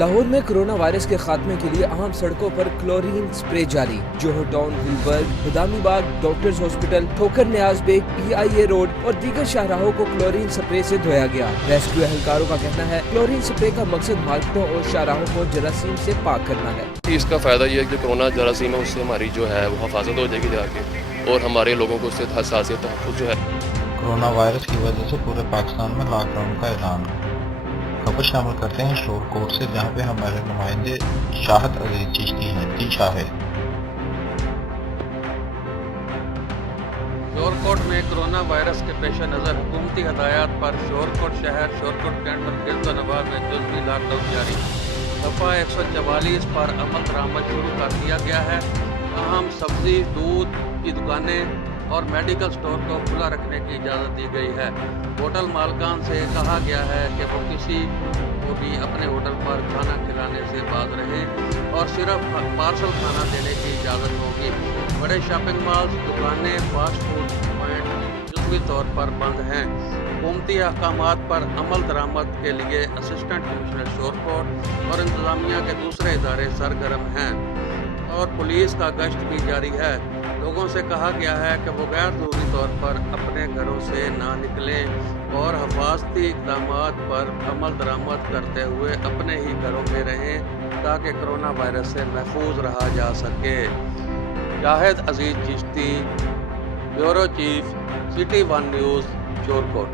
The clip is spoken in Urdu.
لاہور میں کورونا وائرس کے خاتمے کے لیے اہم سڑکوں پر کلورین سپرے جاری۔ جوہر ٹاؤن، گلبرگ، بدامی باغ، ڈاکٹرز ہاسپٹل، ٹھوکر نیاز بیگ، PIA روڈ اور دیگر شاہراہوں کو کلورین سپرے سے دھویا گیا۔ ریسکیو اہلکاروں کا کہنا ہے کلورین سپرے کا مقصد مارکیٹوں اور شاہراہوں کو جراثیم سے پاک کرنا ہے۔ اس کا فائدہ یہ ہے کہ کورونا جراثیم ہے اس سے ہماری جو ہے وہ حفاظت ہو جائے گی جا کے، اور ہمارے لوگوں کو اس سے حساسیت تحفظ جو ہے۔ کورونا وائرس کی وجہ سے پورے پاکستان میں لاک ڈاؤن کا اعلان۔ خبر شامل کرتے ہیں شور کوٹ سے، جہاں پہ ہمارے نمائندے شاہد عزیز چشتی ہیں۔ جی شاہد۔ شورکوٹ میں کرونا وائرس کے پیش نظر حکومتی ہدایات پر شورکوٹ شہر، شورکوٹ کینٹ اور گرد و نواح میں جزوی لاک ڈاؤن جاری۔ دفعہ 144 پر عمل درآمد شروع کر دیا گیا ہے، تاہم سبزی، دودھ کی دکانیں اور میڈیکل سٹور کو کھلا رکھنے کی اجازت دی گئی ہے۔ ہوٹل مالکان سے کہا گیا ہے کہ وہ کسی کو بھی اپنے ہوٹل پر کھانا کھلانے سے باز رہیں اور صرف پارسل کھانا دینے کی اجازت ہوگی۔ بڑے شاپنگ مالز، دکانیں، فاسٹ فوڈ پوائنٹ جزوی طور پر بند ہیں۔ حکومتی احکامات پر عمل درآمد کے لیے اسسٹنٹ کمشنر شورکوٹ اور انتظامیہ کے دوسرے ادارے سرگرم ہیں اور پولیس کا گشت بھی جاری ہے۔ لوگوں سے کہا گیا ہے کہ وہ غیر ضروری طور پر اپنے گھروں سے نہ نکلیں اور حفاظتی اقدامات پر عمل درآمد کرتے ہوئے اپنے ہی گھروں میں رہیں تاکہ کرونا وائرس سے محفوظ رہا جا سکے۔ Shahid Aziz Chishti, bureau chief, City 1 news, Shorkot.